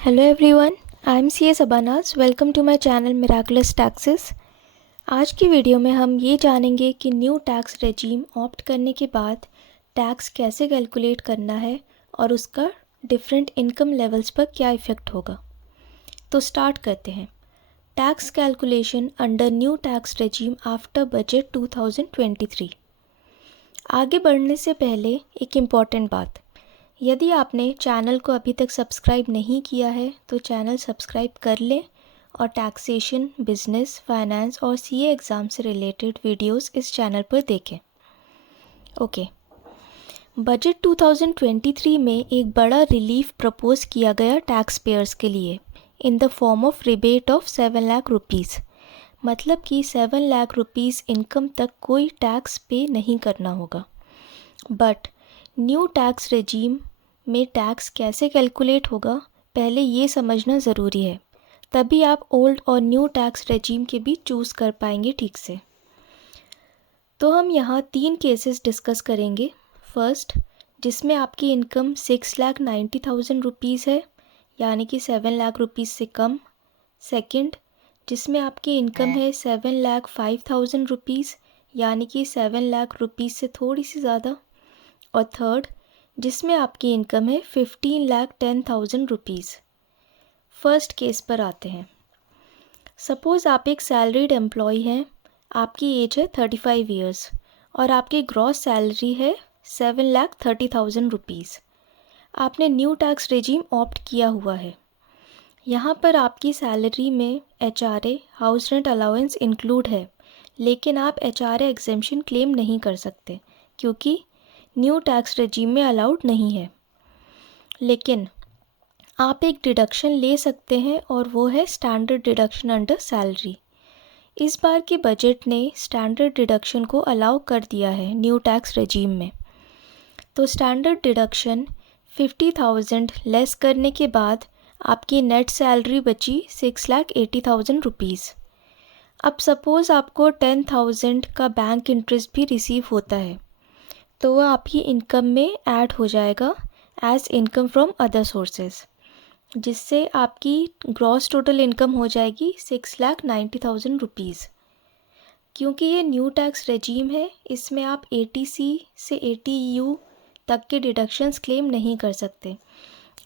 Hello everyone, I am C S अबानाज। Welcome to my channel miraculous taxes. आज की video में हम ये जानेंगे कि न्यू टैक्स रेजीम ऑप्ट करने के बाद टैक्स कैसे कैलकुलेट करना है और उसका डिफरेंट इनकम लेवल्स पर क्या इफ़ेक्ट होगा। तो स्टार्ट करते हैं। Tax calculation under new tax regime after budget 2023। आगे बढ़ने से पहले एक इम्पॉर्टेंट बात, यदि आपने चैनल को अभी तक सब्सक्राइब नहीं किया है तो चैनल सब्सक्राइब कर लें और टैक्सेशन, बिजनेस, फाइनेंस और सीए एग्ज़ाम से रिलेटेड वीडियोस इस चैनल पर देखें। ओके, बजट 2023 में एक बड़ा रिलीफ प्रपोज किया गया टैक्स पेयर्स के लिए in the form of rebate of 7 lakh rupees. मतलब कि 7 लाख रुपीज़ इनकम तक कोई टैक्स पे नहीं करना होगा। बट न्यू टैक्स रेजीम में टैक्स कैसे कैलकुलेट होगा, पहले ये समझना ज़रूरी है, तभी आप ओल्ड और न्यू टैक्स रेजीम के बीच चूज़ कर पाएंगे ठीक से। तो हम यहाँ 3 केसेस डिस्कस करेंगे। फर्स्ट, जिसमें आपकी इनकम 6,90,000 रुपीज़ है, यानी कि 7 लाख रुपीज़ से कम। सेकंड, जिसमें आपकी इनकम है 7,05,000 रुपीज़, यानी कि 7 लाख रुपीज़ से थोड़ी सी ज़्यादा। और थर्ड, जिसमें आपकी इनकम है 15,10,000 रुपीज़। फर्स्ट केस पर आते हैं। सपोज़ आप एक सैलरीड एम्प्लॉय हैं, आपकी एज है 35 ईयर्स और आपकी ग्रॉस सैलरी है 7,30,000 रुपीज़। आपने न्यू टैक्स रेजीम ऑप्ट किया हुआ है। यहाँ पर आपकी सैलरी में HRA, house rent allowance include है, लेकिन आप HRA एग्जेम्पशन क्लेम नहीं कर सकते क्योंकि न्यू टैक्स रेजीम में अलाउड नहीं है। लेकिन आप एक डिडक्शन ले सकते हैं और वो है स्टैंडर्ड डिडक्शन अंडर सैलरी। इस बार के बजट ने स्टैंडर्ड डिडक्शन को अलाउ कर दिया है न्यू टैक्स रेजीम में। तो स्टैंडर्ड डिडक्शन 50,000 लेस करने के बाद आपकी नेट सैलरी बची 6,80,000 रुपीज़। अब सपोज़ आपको 10,000 का बैंक इंटरेस्ट भी रिसीव होता है, तो वह आपकी इनकम में ऐड हो जाएगा as income from other sources, जिससे आपकी ग्रॉस टोटल इनकम हो जाएगी 6,90,000 रुपीज़। क्योंकि ये न्यू टैक्स रेजीम है, इसमें आप ATC से ATU तक के डिडक्शंस क्लेम नहीं कर सकते।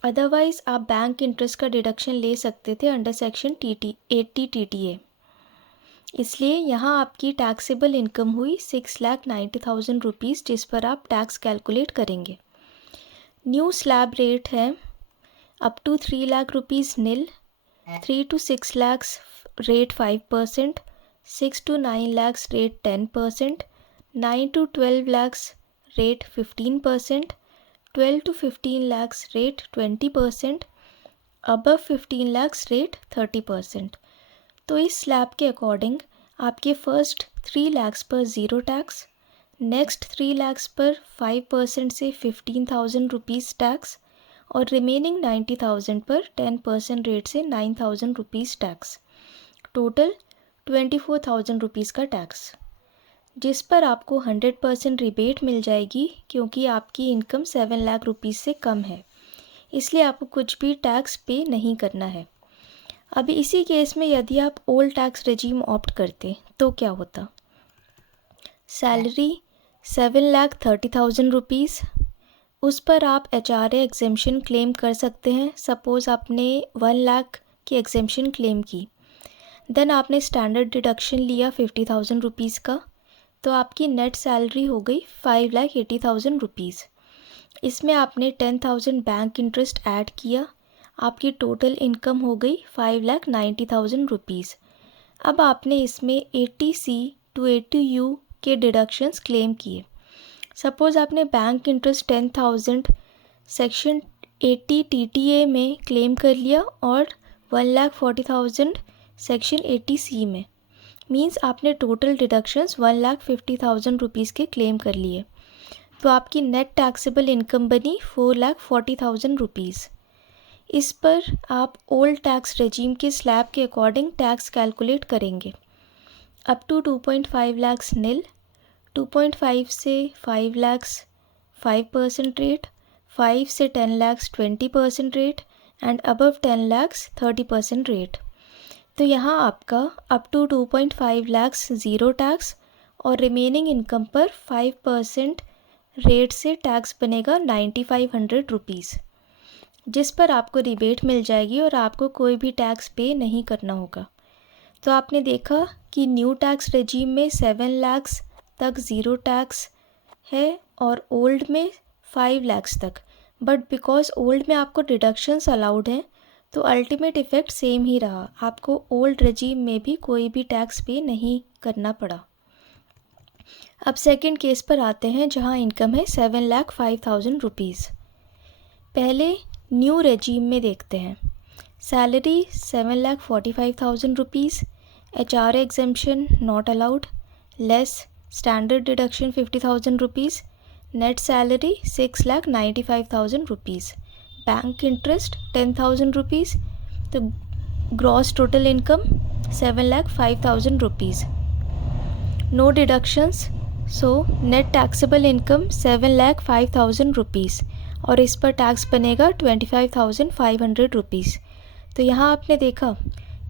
अदरवाइज़ आप बैंक इंटरेस्ट का डिडक्शन ले सकते थे अंडर सेक्शन 80 TTA। इसलिए यहाँ आपकी टैक्सेबल इनकम हुई 6,90,000 रुपीज़, जिस पर आप टैक्स कैलकुलेट करेंगे। न्यू स्लैब रेट है up to 3 lakh rupees nil, 3 to 6 lakhs rate 5%, 6 to 9 lakhs rate 10%, 9 to 12 lakhs rate 15%, 12 to 15 lakhs rate 20%, above 15 lakhs rate 30%। तो इस स्लैब के अकॉर्डिंग आपके फर्स्ट 3 lakhs पर ज़ीरो टैक्स, नेक्स्ट 3 lakhs पर 5% से 15,000 rupees tax और remaining 90,000 पर 10% रेट से 9,000 रुपीज़ टैक्स। टोटल 24,000 रुपीज़ का टैक्स, जिस पर आपको 100% रिबेट मिल जाएगी क्योंकि आपकी इनकम 7 लाख रुपीज़ से कम है, इसलिए आपको कुछ भी टैक्स पे नहीं करना है। अभी इसी केस में यदि आप ओल्ड टैक्स रेजीम ऑप्ट करते तो क्या होता। सैलरी 7,30,000 रुपीज़, उस पर आप HRA एग्जेम्पशन क्लेम कर सकते हैं। सपोज़ आपने 1 लाख की एग्जेम्पशन क्लेम की, देन आपने स्टैंडर्ड डिडक्शन लिया 50,000 रुपीज़ का, तो आपकी नेट सैलरी हो गई 5,80,000 रुपीज़। इसमें आपने 10,000 बैंक इंटरेस्ट ऐड किया, आपकी टोटल इनकम हो गई 5,90,000 रुपीज़। अब आपने इसमें 80C to 80U के डिडक्शंस क्लेम किए। सपोज़ आपने बैंक इंटरेस्ट 10,000 सेक्शन 80 TTA में क्लेम कर लिया और 1,40,000 सेक्शन 80C में, मींस आपने टोटल डिडक्शंस 1,50,000 रुपीज़ के क्लेम कर लिए। तो आपकी नेट टैक्सेबल इनकम बनी 4,40,000 रुपीज़। इस पर आप ओल्ड टैक्स रेजीम के स्लैब के अकॉर्डिंग टैक्स कैलकुलेट करेंगे। अप टू 2.5 lakhs नील, 2.5 से 5 lakhs 5% रेट, 5 से 10 lakhs 20% rate and above 10 lakhs 30% rate. तो यहाँ आपका up to 2.5 lakhs zero tax और रिमेनिंग इनकम पर 5% रेट से टैक्स बनेगा 9500 रुपीज़, जिस पर आपको रिबेट मिल जाएगी और आपको कोई भी टैक्स पे नहीं करना होगा। तो आपने देखा कि न्यू टैक्स रेजीम में 7 lakhs तक ज़ीरो टैक्स है और ओल्ड में 5 lakhs तक, बट बिकॉज ओल्ड में आपको डिडक्शंस अलाउड हैं तो अल्टीमेट इफ़ेक्ट सेम ही रहा, आपको ओल्ड रेजीम में भी कोई भी टैक्स पे नहीं करना पड़ा। अब सेकंड केस पर आते हैं जहां इनकम है 7,05,000 रुपीज़। पहले न्यू रेजीम में देखते हैं। Salary 7,45,000 rupees, HR exemption not allowed, less standard deduction 50,000 rupees, net salary 6,95,000 rupees, bank interest 10,000 rupees, तो gross total income 7,05,000 rupees, no deductions, so net taxable income 7,05,000 rupees और इस पर tax बनेगा 25,500 rupees. तो यहाँ आपने देखा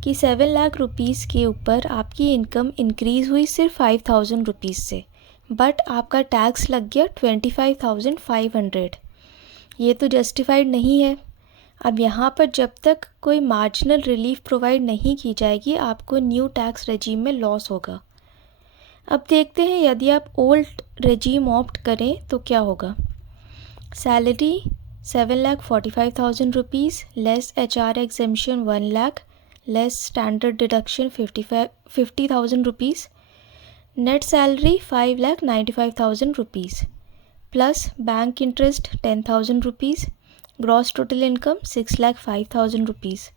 कि 7 लाख रुपीज़ के ऊपर आपकी इनकम इंक्रीज़ हुई सिर्फ 5,000 रुपीज़ से, बट आपका टैक्स लग गया 25,500। ये तो जस्टिफाइड नहीं है। अब यहाँ पर जब तक कोई मार्जिनल रिलीफ प्रोवाइड नहीं की जाएगी आपको न्यू टैक्स रेजीम में लॉस होगा। अब देखते हैं यदि आप ओल्ड रेजीम ऑप्ट करें तो क्या होगा। Salary 7,45,000 rupees, less HR exemption 1 lakh, less standard deduction 50,000 rupees, net salary 5,95,000 rupees, plus bank interest 10,000 rupees, gross total income 6,05,000 rupees,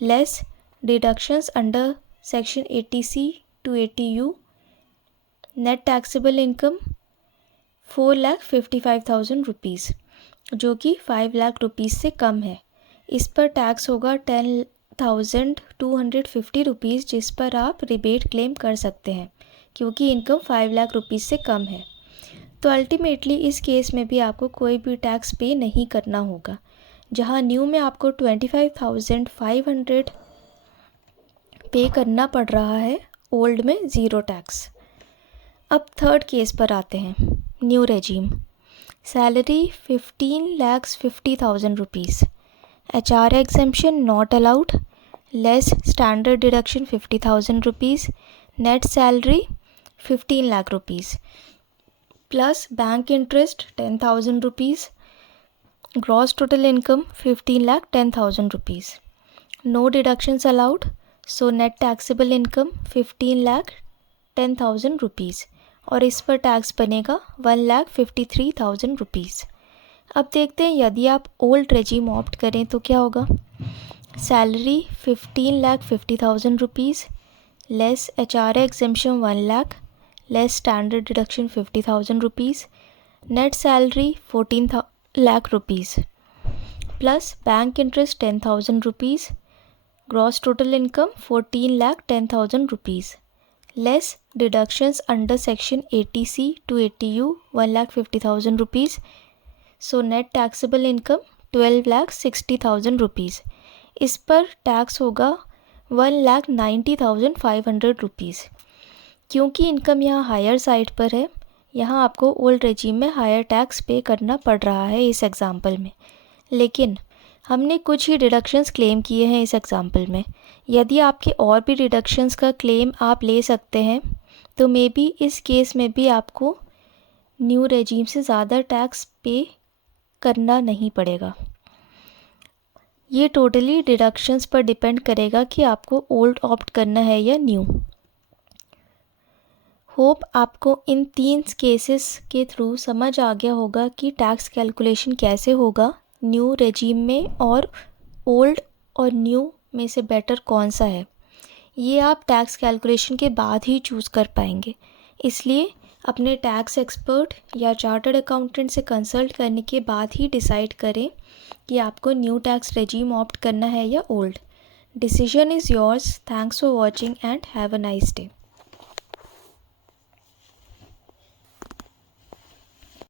less deductions under section 80C to 80U, net taxable income 4,55,000 rupees, जो कि 5 lakh rupees से कम है। इस पर tax होगा 10,250 rupees, जिस पर आप रिबेट क्लेम कर सकते हैं क्योंकि इनकम 5 लाख रुपीज़ से कम है। तो अल्टीमेटली इस केस में भी आपको कोई भी टैक्स पे नहीं करना होगा, जहां न्यू में आपको 25,500 पे करना पड़ रहा है, ओल्ड में ज़ीरो टैक्स। अब थर्ड केस पर आते हैं, new regime. Salary 15,50,000 rupees, HR exemption not allowed, less standard deduction 50,000 rupees, net salary 15 lakh rupees, plus bank interest 10,000 rupees, gross total income 15,10,000 rupees, no deductions allowed, so net taxable income 15,10,000 rupees और इस पर tax बनेगा 1,53,000 rupees. अब देखते हैं यदि आप old regime opt करें तो क्या होगा। Salary 15,50,000 rupees, less HR exemption 1 lakh, less standard deduction 50,000 rupees, net salary 14 lakh rupees, plus bank interest 10,000 rupees, gross total income 14,10,000 rupees, less deductions under section 80C to 80U 1,50,000 rupees, so net taxable income 12,60,000 rupees. इस पर tax होगा 1,90,500 rupees. क्योंकि income यहाँ higher side पर है, यहाँ आपको old regime में हायर टैक्स पे करना पड़ रहा है इस एग्ज़ाम्पल में, लेकिन हमने कुछ ही डिडक्शंस क्लेम किए हैं इस एग्ज़ाम्पल में। यदि आपके और भी डिडक्शंस का क्लेम आप ले सकते हैं तो मे बी इस केस में भी आपको न्यू रेजीम से ज़्यादा टैक्स पे करना नहीं पड़ेगा। ये टोटली डिडक्शंस पर डिपेंड करेगा कि आपको ओल्ड ऑप्ट करना है या न्यू। होप आपको इन 3 केसेस के थ्रू समझ आ गया होगा कि टैक्स कैलकुलेशन कैसे होगा न्यू रेजीम में और ओल्ड और न्यू में से बेटर कौन सा है। ये आप टैक्स कैलकुलेशन के बाद ही चूज़ कर पाएंगे, इसलिए अपने टैक्स एक्सपर्ट या चार्टर्ड अकाउंटेंट से कंसल्ट करने के बाद ही डिसाइड करें कि आपको न्यू टैक्स रेजीम ऑप्ट करना है या old. Decision is yours. Thanks for watching and have a nice day.